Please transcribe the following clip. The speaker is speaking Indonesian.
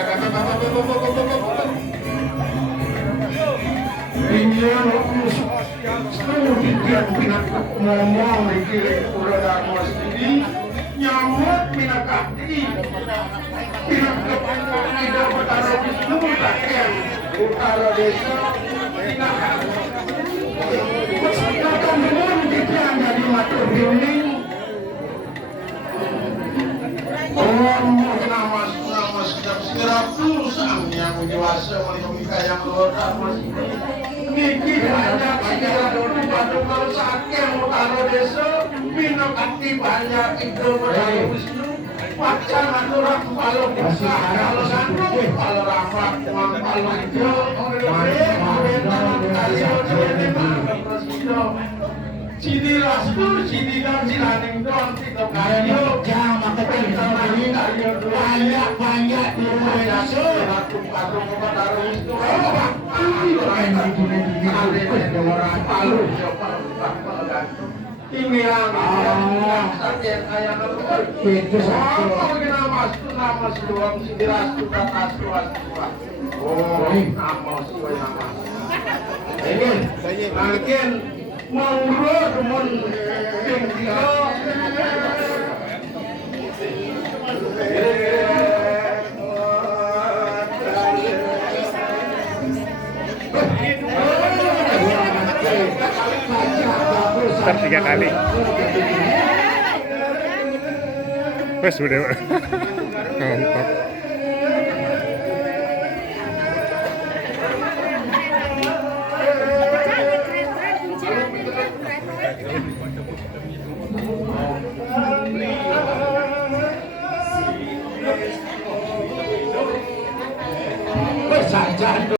Iya, ngomong iki udah dari masjid nyamuk minakati tidak utara Wisnu takkan utara desa tidak kemudian kita jadi matur bimbing nama sedap segeraku sang yang dewasa menikah yang luar masjid niki banyak segera batu kalau sakit utara desa minakati banyak itu utara Wisnu Pacar aturan kalau bisa kalau santun kalau rapat kalau hijau Sini rastu, sini dan silaning don, itu kayu. Jangan makan ini banyak di rumah jaso. Patung taruh itu. Ini yang ayah itu nama seluang sindiras juga kasuan. Oh, nama sesuai nama. Ini, mungkin monggo teman yang dia. Tiga kali. Wes udah. Mantap.